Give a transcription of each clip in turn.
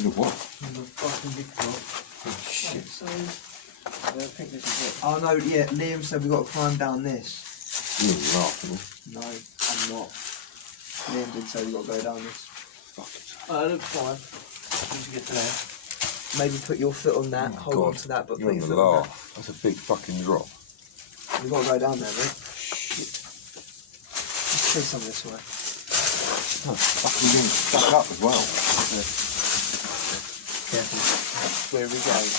In the what? In the fucking big drop. Oh shit. So, I don't think this is it. Oh no, yeah, Liam said we've got to climb down this. You're laughing. No, I'm not. Liam did say we've got to go down this. Fuck it. Oh, it looks fine. Need to get to there. Maybe put your foot on that, Oh, hold God. on to that, but You're put on your the foot on laugh. That's a big fucking drop. that. We've got to go down there, mate. Shit. Let's see some this way. Oh, fucking getting stuck up as well. Careful. Where are we going?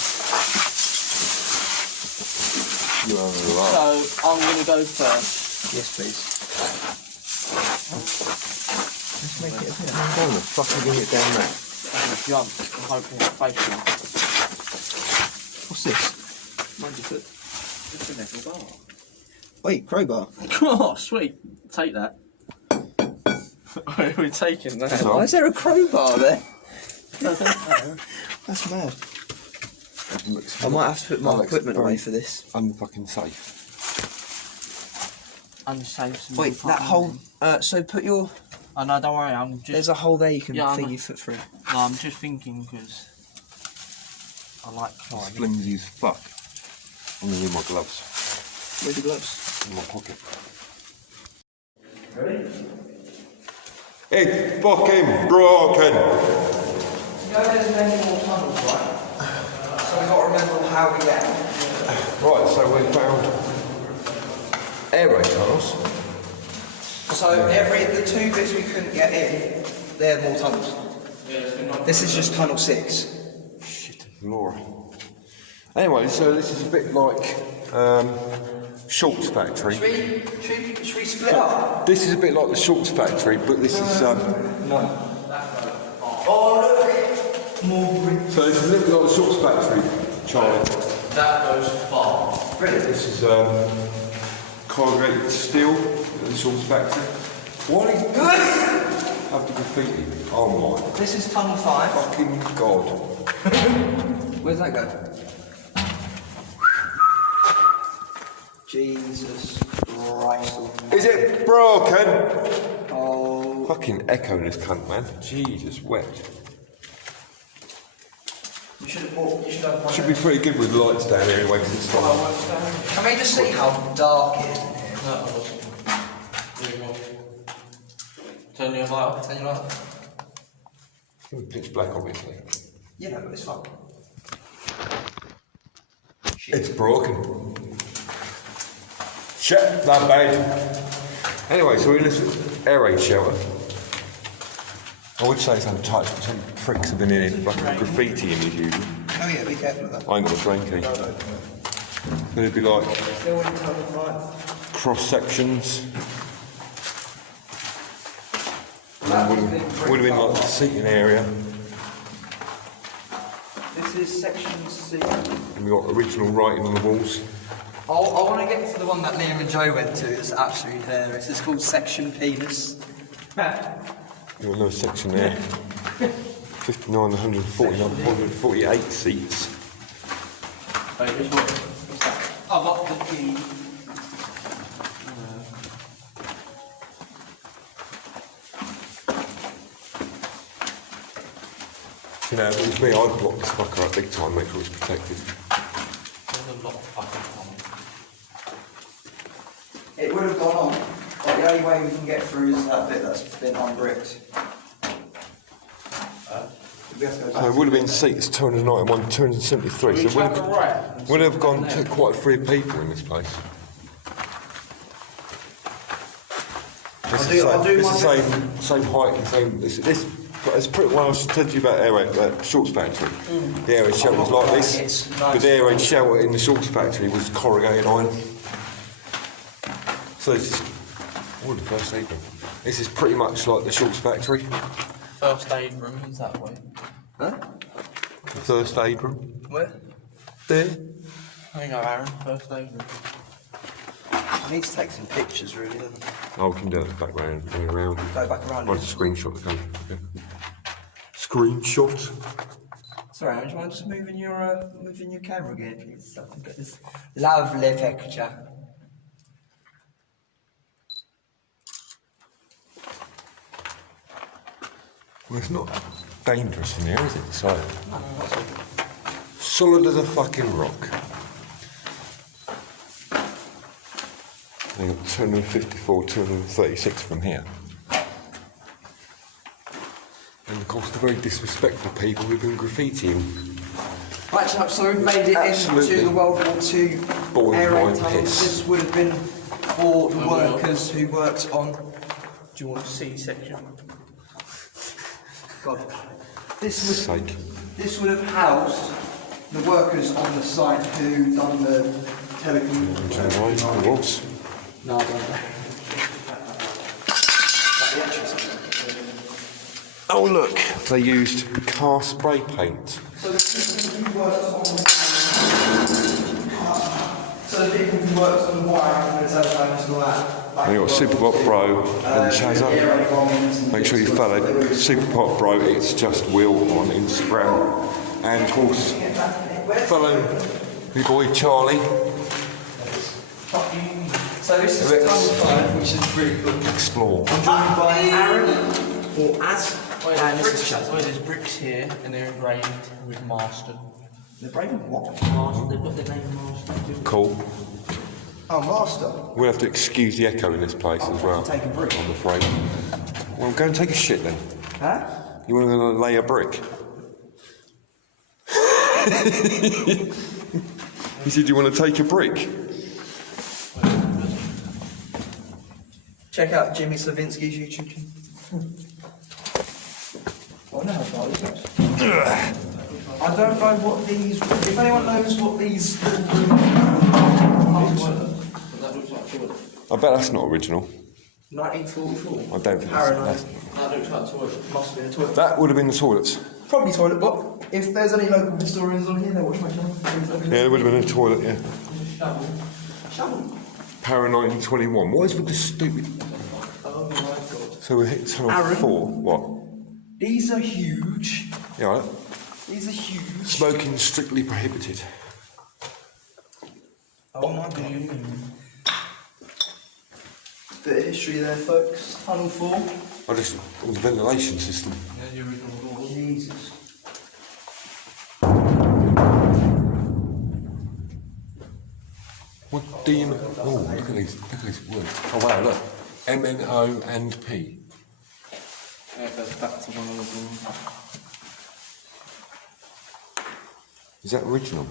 You're on the laugh. So, I'm going to go first. Yes, please. Let's make it a bit. How the fuck are you going to get down there? I'm going to jump. I'm hoping it's face jump. What's this? Mind your foot. It's a metal bar. Wait, crowbar. Oh, sweet. Take that. We're taking that. Why is there a crowbar there? No. That's mad. Looks- I might have to put my looks equipment very away for this. Unfucking safe. Unsafe. Wait, that hole. So put your. Oh no, don't worry. I'm just. There's a hole there you can Yeah, I thing know. your foot through. No, I'm just thinking because I like It's climbing. flimsy as fuck. I'm going to need my gloves. Where's your gloves? In my pocket. Ready? It's fucking broken! You know there's many more tunnels, right? So we've got to remember how we get out. Right, so we found air raid tunnels. So the two bits we couldn't get in, they're more tunnels. This is just tunnel 6. Shit, Laura. Anyway, so this is a bit like Shorts Factory. Should we split up? This is a bit like the Shorts Factory, but this is No. Oh look! More. so it's a little bit like the Shorts Factory, Charlie. That goes far. Really? This is corrugated steel at the Shorts Factory. Why do you have the graffiti? Oh my This is tunnel 5. fucking god. Where's that go? Jesus Christ. Is it broken? Oh. Fucking echo this cunt, man. Jesus wept. You should have bought. You should have one. Should be pretty good with the lights down here anyway, because it's fine. Can we just see how dark it is in here? No, it wasn't. Turn your light off. Turn your light. It's pitch black, obviously. Yeah, no, but it's fun. It's broken. Shit, that bad. Anyway, so we're in this air raid shelter. I would say it's untouched, but some pricks have been in here fucking graffiti in as usual. Oh yeah, be careful of that. I ain't got a train key. There'd be like Still in tunnel 5. cross sections. Would have been like the seating area. This is section C. And we got original writing on the walls. I want to get to the one that Liam and Joe went to. It's absolutely hilarious. It's called Section Penis. You got another section there. 59, 149, 148 seats. Wait, which one? What's that? I've got the key. You know, if it was me, I'd block this fucker up big time, make sure it's protected. There's a lot of fucking It would have gone on, but the only way we can get through is that bit that's been unbricked. We have to go back. So it would have been seats 291, 273. So it would have gone to quite a few people in this place. It's the same height, and same. It's pretty well. I said to you about air raid, Shorts Factory. The air raid shelter was like this, It's but nice. the air raid shelter in the Shorts Factory was corrugated iron. So this is the first aid room. This is pretty much like the Shorts Factory. First aid room is that way. Huh? The first aid room. Where? There. There you go, Aaron. First aid room. I need to take some pictures, really. Then. Oh, we can do it background, hang around. Go back around. I'll just screenshot the camera. Okay. Screenshot. Sorry, Aaron, do you mind just moving your camera again, please? So I can get this lovely picture. Well, it's not dangerous in here, is it? So solid as a fucking rock. I think 254, 236 from here. And of course the very disrespectful people who've been graffitiing. Right, chaps, so we've made it into the World War II air raid tunnels. This would have been for the workers who worked on... Do you want to see section? God. This would have housed the workers on the site who done the telecom... No, I don't know. Oh look, they used car spray paint. So the people who worked on the wiring and the telephones and all that. And you've got Superpop Bro and Shazza. Make sure you follow Superpop Bro, it's just Will on Instagram. And of course, follow my boy Charlie. So this is Tunnel 5, which is really good. Explore. I'm joined by Aaron, or Az, and this is Shazza. There's bricks here, and they're engraved with Master. They're brave what? Master, they've got the name Master. Cool. Oh, Master. We'll have to excuse the echo in this place as well. Take a brick. I'm afraid. Well, go and take a shit then. Huh? You want to lay a brick? He said you want to take a brick? Check out Jimmy Slavinsky's YouTube channel. Oh no, I don't know what these. If anyone knows what these little That looks like toilet. I bet that's not original. 1944. I don't think that's... That looks like toilet. Must have been a toilet. That would have been the toilets. Probably toilet, but if there's any local historians on here, they'll watch my channel. Yeah, there would have been a toilet, yeah. Shovel. Shovel. Para 1921. What is with the stupid... Oh my god. So we hit tunnel Aaron? 4. What? These are huge. Yeah, right. These are huge. Smoking strictly prohibited. Oh my god. Bit of history there, folks. Tunnel 4. Oh, just the ventilation system. Yeah, the original door. Jesus. What do you... Oh, look at these words. Oh wow, look. MNO and P. Yeah, it goes back to one of the doors. Is that original?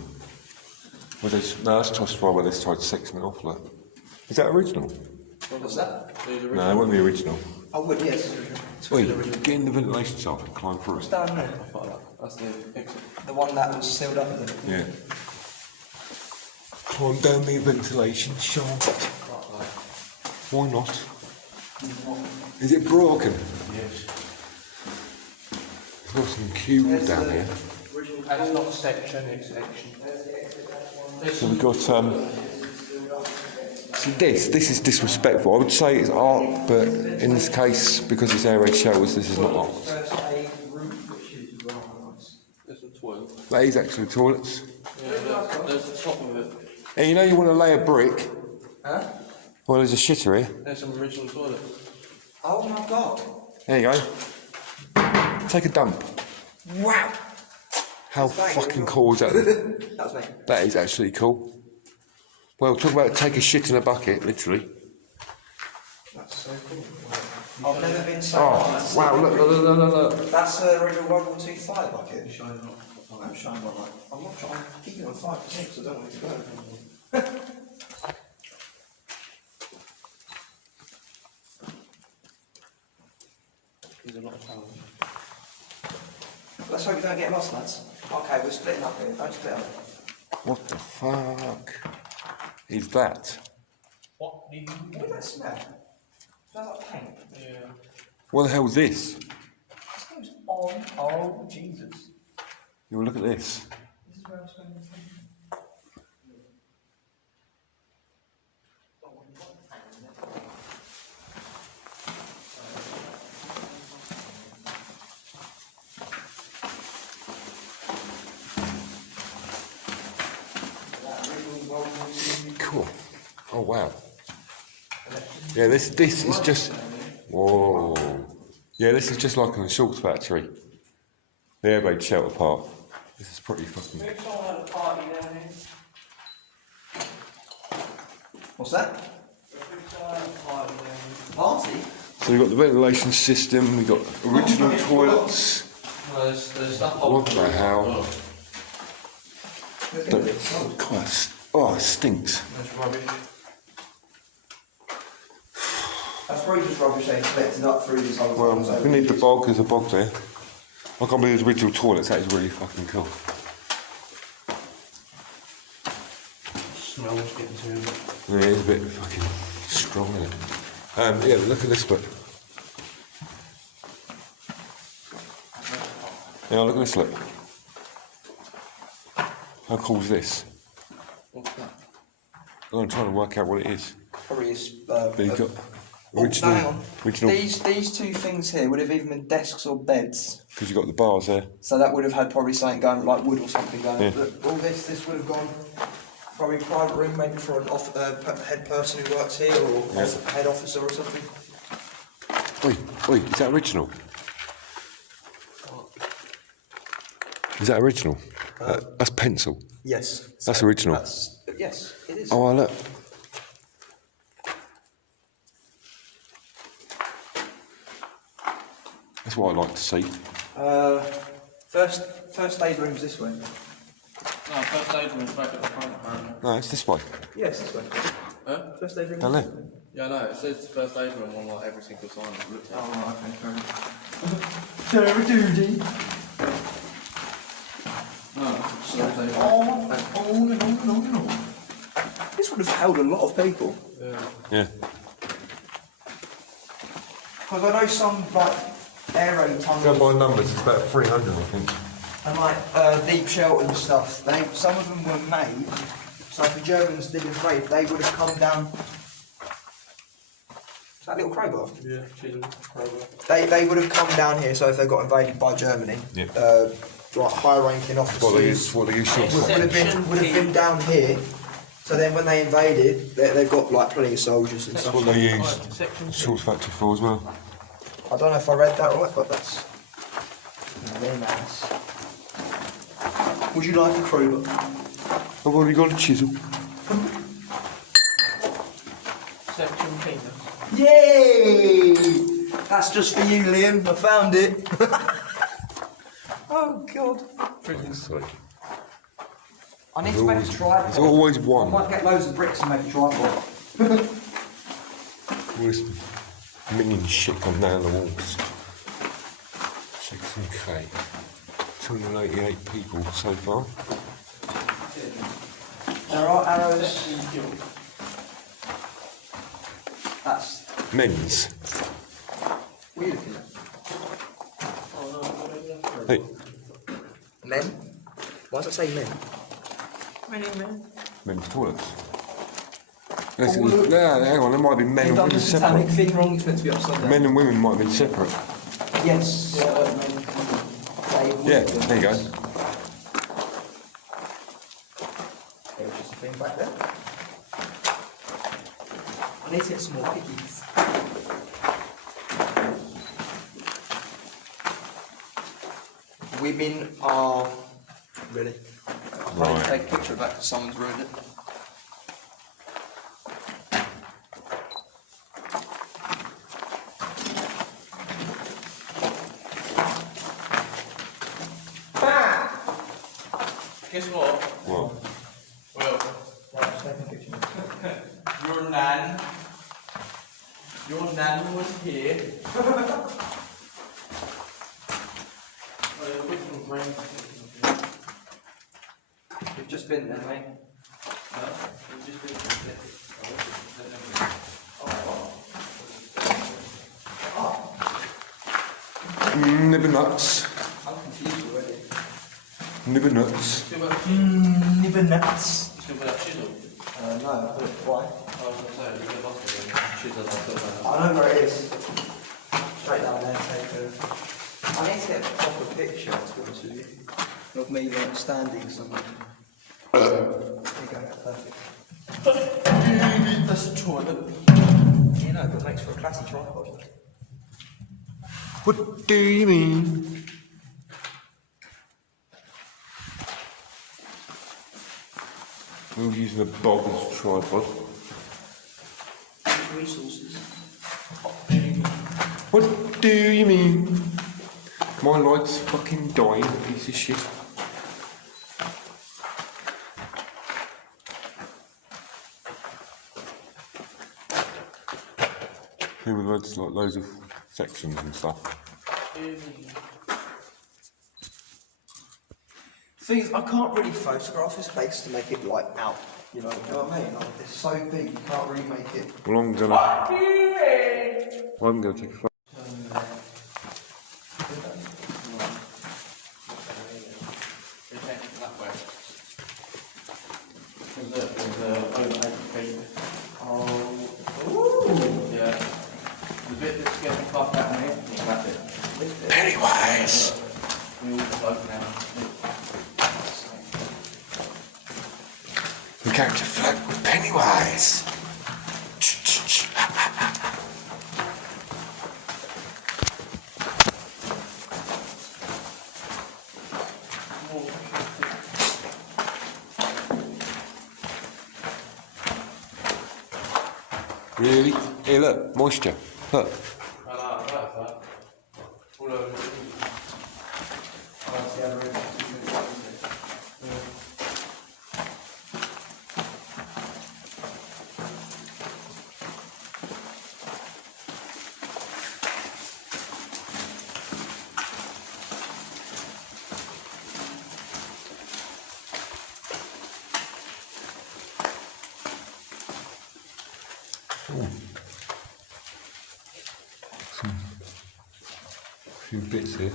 Well, no, that's Tosh Fry where they started 6 men off, look. Is that original? What's that? No, it won't be original. I would, yes. It's Wait, original. get in the ventilation shaft and climb through It's it. down there. That's the exit. The one that was sealed up at the... Yeah. Climb down the ventilation shaft. Why not? Is it broken? Yes. There's got some cubes down here. That's not section, it's section. So we've got so this is disrespectful. I would say it's art, but in this case, because it's air raid showers, this is not art. There's a toilet. That is actually toilets. Yeah, there's the top of it. Hey, you know you want to lay a brick? Huh? Well, there's a shitter here. There's some original toilet. Oh my god. There you go. Take a dump. Wow. How fucking cool is that? That was me. That is actually cool. Well, talk about take a shit in a bucket, literally. That's so cool. I've never been so... Oh, wow, look. That's the original World War II fire bucket. I'm shining my light. I'm not trying. I'm keeping it on 5% because I don't want it to go. There's a lot of towels. Let's hope you don't get lost, lads. Okay, we're splitting up here. Don't split up. What the fuck is that? What do you... What does that smell? Smells like paint. Yeah. What the hell is this? This goes on. Oh, Jesus. You look at this. This is where I'm spending the time. Cool. Oh wow. Yeah, this is just. Whoa. Yeah, this is just like an assault factory. The air raid shelter part. This is pretty fucking... Maybe someone had a party down here. What's that? Maybe someone had a party down here. Party? So we've got the ventilation system, we've got original toilets. Well, there's stuff What the hell? Oh. God, it stinks. That's rubbish. That's probably just rubbish they collected up through this whole Well, time. we need the bog, there's a bog there. I can't believe there's original toilets, that is really fucking cool. Smells getting to me. Yeah, it's a bit fucking strong, isn't it? Yeah, but look at this bit. Yeah, look at this, look. How cool is this? What's that? I'm trying to work out what it is. Probably is. But you've got hang original, on. original, These two things here would have even been desks or beds. because you've got the bars there. So that would have had probably something going, like wood or something going. Yeah. But all this would have gone probably a private room, maybe for an head person who works here, or head officer or something. Wait, is that original? Is that original? That's pencil. Yes. That's original. Yes, it is. Oh, look. That's what I like to see. First aid room's this way. No, first aid room's back at the front, apparently. No, it's this way. Yes, this way. Huh? First aid room. Down there. Yeah, no, it says first aid room on like every single sign I've looked at. Oh, right, okay, fair enough. Very duty. No, first aid room. On and on and on and on. This would have held a lot of people. Yeah. Because I know some, like, air raid tunnels. Go by numbers, it's about 300, I think. And like deep shelter and stuff, some of them were made, so if the Germans did invade, they would have come down. Is that little crowbar? Yeah, chisel, crowbar. They would have come down here, so if they got invaded by Germany, Yeah. like high ranking officers What they use short would have been down here. So then when they invaded, they've got like plenty of soldiers and stuff. what they use Section short factory for as well. I don't know if I read that right, but that's very nice. Would you like a crowbar? I've already got a chisel. Section penis. Yay! That's just for you, Liam. I found it. Oh God. Sorry. I need to make a tripod. There's always I one. might get loads of bricks and make a tripod. Always minion shit gone down the walls. 6K. 288 people so far. There are arrows. That's. Men's. What are you looking at? Hey, Men? Why does it say men? men's toilets. No, hang on, there might be men You've and done the women satanic separate. thing wrong, it's meant to be upside down. Men and women might have been separate. Yes. Yeah, there you go. There's just a thing back there. I need to get some more pickies. Women are... Really? I'll probably take a picture of that because someone's ruined it. Guess what? What? Well, Right, just take a picture. your nan was here. You've just been there, mate. Nibber nuts. I'm confused already. Nibber nuts. Nibber nuts. Still got that chisel? No, why? I was going to say, you get lost again. Chisel, I still have I know where it is. Straight down there, take a... I need to get a proper picture, to be honest with you. Of me like standing somewhere. There you go, perfect. That's a toilet. You know, but it makes for a classy tripod. What do you mean? We're using a bog as a tripod. Resources. What do you mean? My light's fucking dying, piece of shit. Here with loads of sections and stuff. Thing is, I can't really photograph his face to make it like out. You know what I mean? Like, it's so big, you can't really make it. Well, I'm gonna take a photo. Pennywise! We're going to flirt with Pennywise! Really? Hey, look, moisture. Look. A few bits here.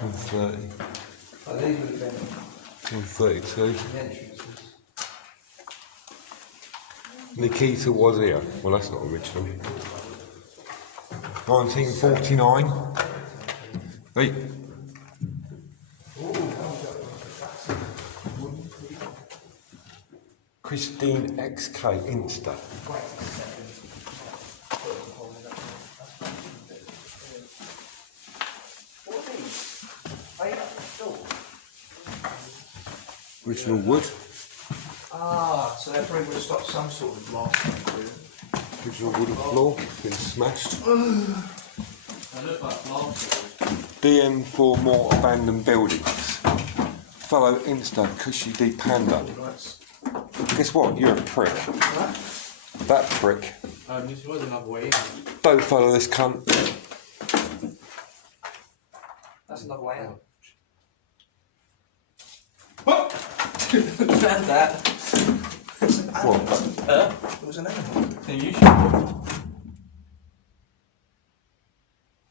130. Oh, these would have been 132. the entrances. Nikita was here. Well, that's not original. 1949. Hey. Christine XK Insta. Original wood. Ah, so that probably would have stopped some sort of blast. Original wooden floor, been smashed. They look like blasters. DM for more abandoned buildings. Follow Insta Cushy D Panda. Guess what? You're a prick. What? That prick. This was another way in. Don't follow this cunt. That's another way out. What? That's that. What? It was an animal. Then you should.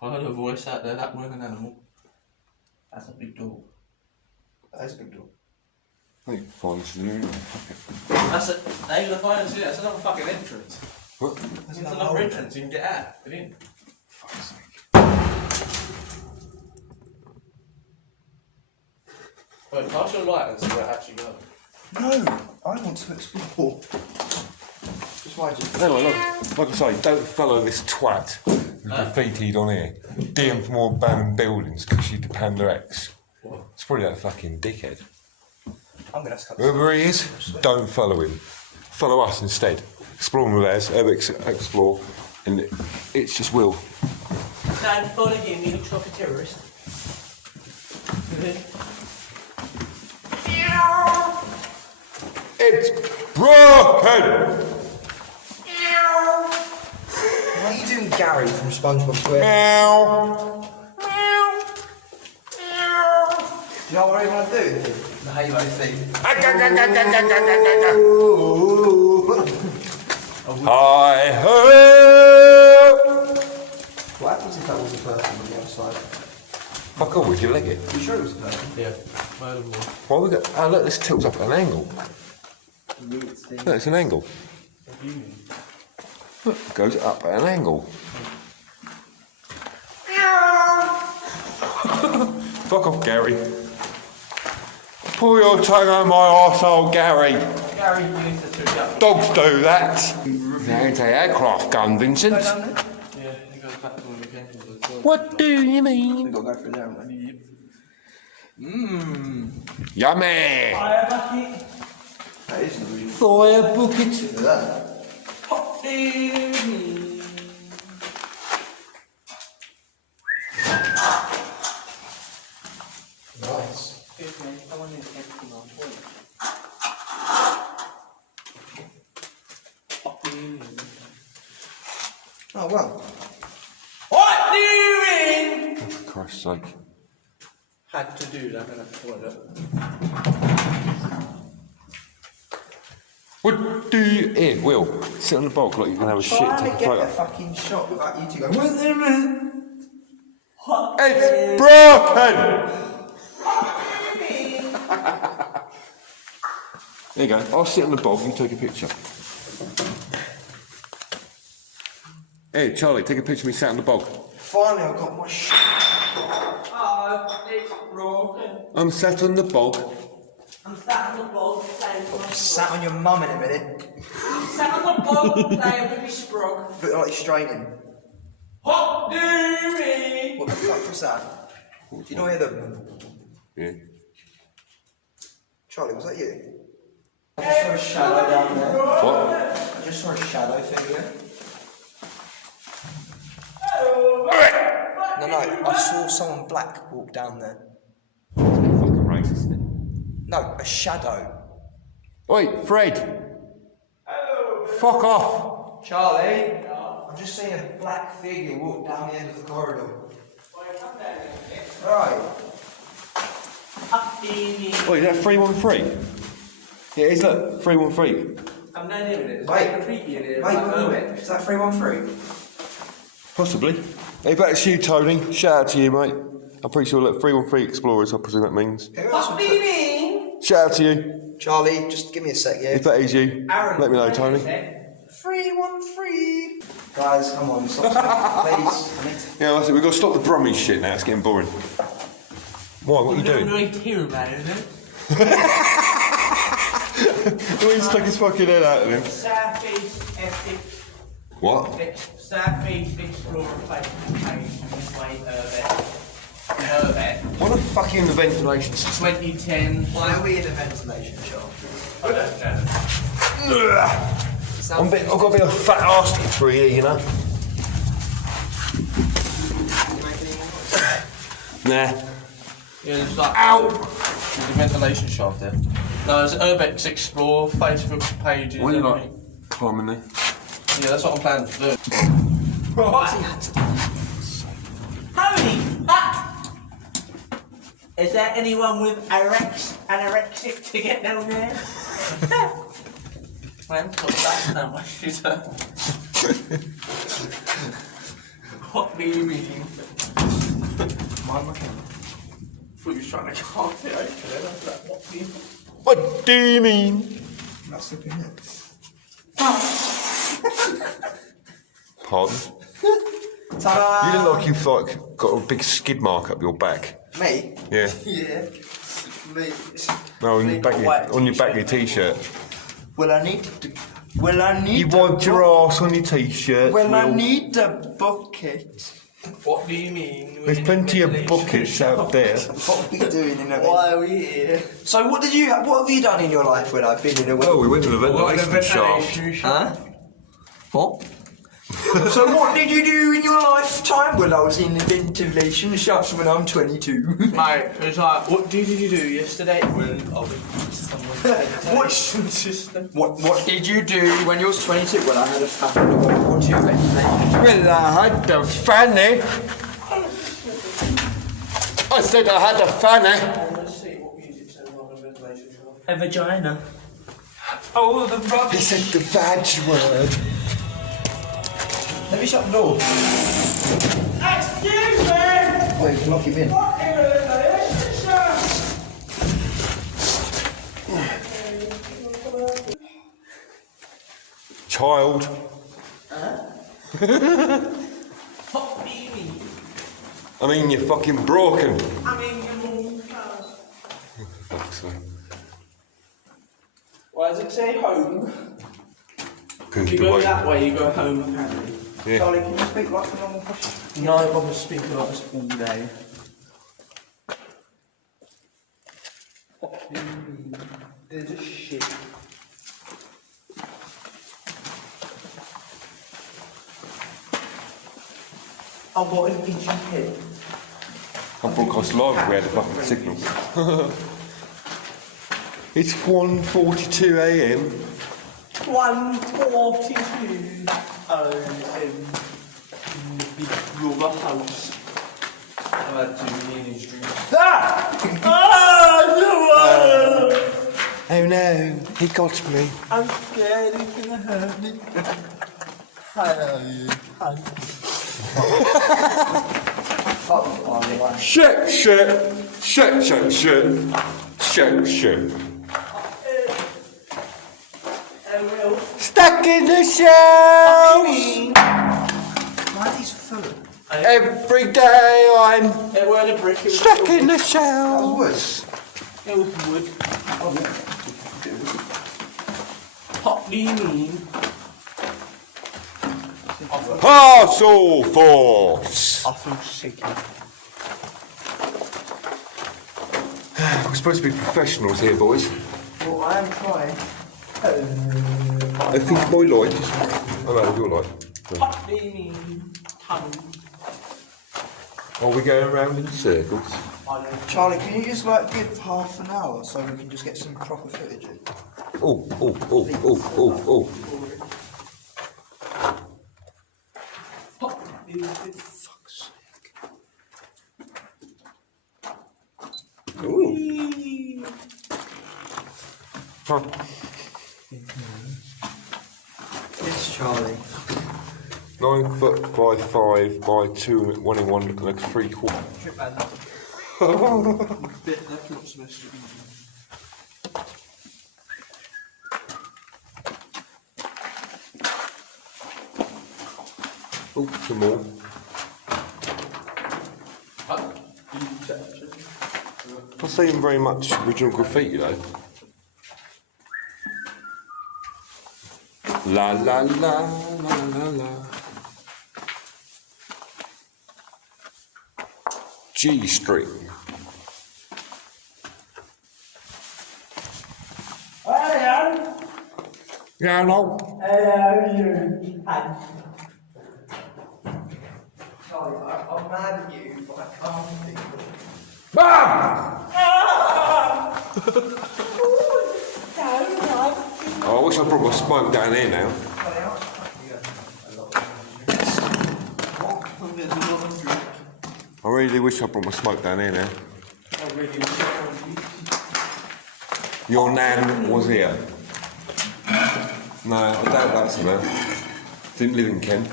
I heard a voice out there, that was an animal. That's a big dog. That is a big dog. I think find this in there. That's a, they ain't gonna find us here, that's another fucking entrance. What? That's another entrance, you can get out, get in. Fuck's sake. Wait, pass your light and see where it actually goes. No, I want to explore. Just why just. Anyway, look, like I say, don't follow this twat who graffitied on here. DM for more abandoned buildings, Cushy D Panda X. What? It's probably that fucking dickhead. I'm gonna have to cut. Whoever he is, don't follow him. Follow us instead. Exploring with us, Urbex Explore, and it's just Will. Don't follow him, he looks like a terrorist. It's broken! What are you doing, Gary from SpongeBob SquarePants? Meow. Do you know what I want to do? The Halo theme. I heard. What happens if that was a person on the other side? Fuck off, would you leg it? You sure it was a person? Yeah, made of wood. Why we got? Oh look, this tilts up at an angle. Look, it's an angle. What do you mean? Look, it goes up at an angle. Fuck off, Gary. Pull your tongue out my arsehole, Gary. Gary, you need to turn it up. Dogs do that. The anti-aircraft gun, Vincent. Yeah, it goes back to where we came from. The toilet. What do you mean? We've got to go through there, haven't we? Mmm. Yummy. That is unusual. Fire bucket. Look at that. Hot baby. Nice. Excuse me, I want to empty my toilet. Hot baby. Oh well. What do you mean? For Christ's sake. Had to do that in a toilet. What do you... Here, Will, sit on the bog like you're going to have a shit and Trying take to a get a photo. fucking shot without you two going, "What the man?" It's broken! There you go. I'll sit on the bog and you take a picture. Hey, Charlie, take a picture of me sat on the bog. Finally, I've got my shot. Oh, it's broken. I'm sat on the bog. I'm sat on the bog playing with my Sat on your mum in a minute. I'm sat on the bog playing with my sprog. Look like straining. What do you mean? What the fuck was that? Do you not hear them? Yeah. Charlie, was that you? I just saw a shadow down there. What? I just saw a shadow figure. No, I saw someone black walk down there. Fucking racist, isn't it? No, a shadow. Oi, Fred! Fuck off! Charlie, I'm just seeing a black figure walk down the end of the corridor. Right. Oi, is that 313? Yeah, it is, look, 313. I'm not hearing it. It's Wait. like creepy in here. Wait, wait, wait. Is that 313? Possibly. Hey, back to you, Tony. Shout out to you, mate. I'm pretty sure, look, 313 Explorers, I presume that means. Who else would put- Shout out to you. Charlie, just give me a sec, yeah? If that is you, Aaron, let me know, Tony. 313. Guys, come on, stop please. I need to... Yeah, that's it. We've got to stop the Brummies shit now. It's getting boring. Why? What are you doing? Right here, man, isn't it? He stuck his fucking head out of him. Southeast Epic. What? Southeast Explorer Facebook page. Way Urbex. What the fuck in the ventilation system? 2010. Why are we in a ventilation shop? I don't know. I've got a bit of fat arse for here, you know. Nah. Yeah, there's like. Ow! There's a ventilation shaft there. No, there's Urbex Explore Facebook pages. Why are you like climbing there? Yeah, that's what I'm planning to do. Holy fuck! Is there anyone with anorexic to get down there? Man, what's that now? What do you mean? Mind my camera. I thought you was trying to carve it open. What do you mean? What do you mean? That's looking it. Pardon? Ta-da! You look like you've like got a big skid mark up your back. Me? Yeah. Yeah. Me. No, on your back, on your back of your t-shirt. Well, I need to... Well, I need You wiped your arse on your t-shirt. Well, I Will. need a bucket. What do you mean? There's plenty of buckets out there. What are we doing in a Why are we here? So what have you done in your life when I've been in a Well, we went to the ventilation shaft. Huh? What? So what did you do in your lifetime? Well, I was in the ventilation shaft when I'm 22. Mate, it's like, what did you do yesterday? When I was What did you do when you was 22? Well, I had a fucking World War II ventilation. Well, I had the fanny. I said I had the fanny. Let's see what music says on the ventilation shaft. A vagina. Oh, the He rubbish. said the vag word. Let me shut the door. Excuse me! Wait, lock him in. What in the ventilation shaft? Child. What do you mean? I mean, you're fucking broken. I mean, your mum's house. Fuck's sake. Why does it say home? Because If you the go way. that way, you go home apparently. Yeah. Charlie, can you speak like a normal person? No, I'm gonna speak like this all day. What do you mean? There's a shit. I've got an itchy head. I'm broadcast live if we had a fucking signal. It's 1:42 a.m. 1:42 a.m. in the big rubber house. I've had 2 meanies drinks. Oh no, he got me. I'm scared he's gonna hurt me. Hello. Shit. Stuck in the shells. Why are these full? Every day I'm It weren't a brick, it was stuck in the shells. It was wood. What do you mean? Parcel force. I feel sick. We're supposed to be professionals here, boys. Well, I am trying. I think my light is... Oh no, your light. What do you mean? Are we going around in circles? Charlie, can you just like give half an hour so we can just get some proper footage in? Oh. Fuck's sake. Ooh. Huh. Yes, Charlie. 9 foot by 5 by 2, 1 in 1, like 3/4. Trip man. Bit that's not supposed to be. Oh, some more. Not seeing very much original graffiti though. La la la la la la. G string. Hello. Yeah, no. Hello, you. Charlie, I'm mad at you, but I can't think of it. Bam! Oh, I wish I brought my smoke down here now. I really wish I brought my smoke down here now. Your nan was here. No, I doubt that's her. Didn't live in Kent.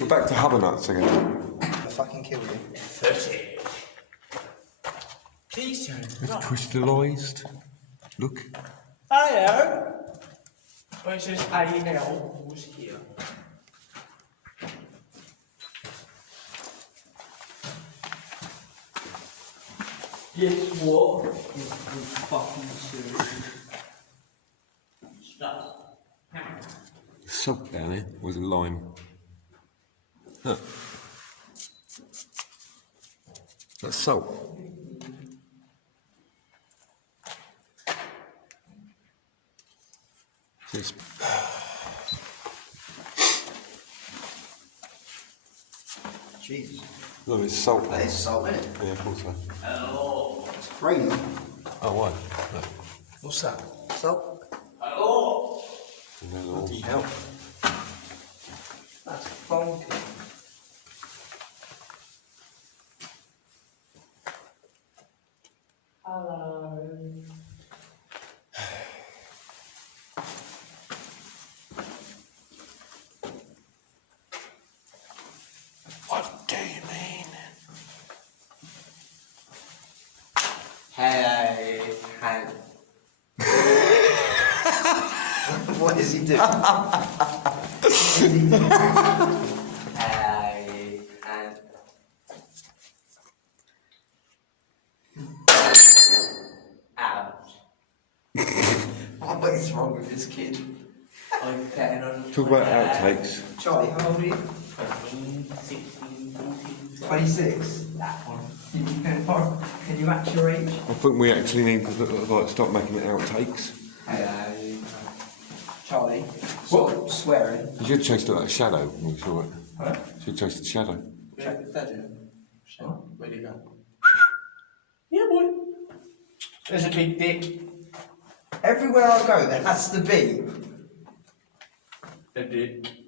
We're back to Hubbernuts again. I fucking killed you. 30. Please don't. It's crystallised. Look. Hello. Where it says AL was here. Yes, what? You fucking serious. Stop. Salt down here with a lime. Huh. That's salt. Just... Jesus. No, it's salt. That is salt, isn't it? Yeah, of course so. Oh. It's raining. Oh, why? No. What's that? Salt? Oh. Bloody hell. That's funky. Hello. What do you mean? Hey, hey. What is he doing? Hey, and out. What is wrong with this kid? I'm getting on. Talk about outtakes. Charlie, how old are you? 15, 16, 14. 26. That one. Can you match your age? I think we actually need to like stop making it outtakes. Hello. Charlie, stop swearing. You should chase that shadow when you saw it. Huh? Should chase the shadow. Check the shadow. Oh, where'd he go? Yeah, boy. There's a big dick. Everywhere I go, there has to be A dick.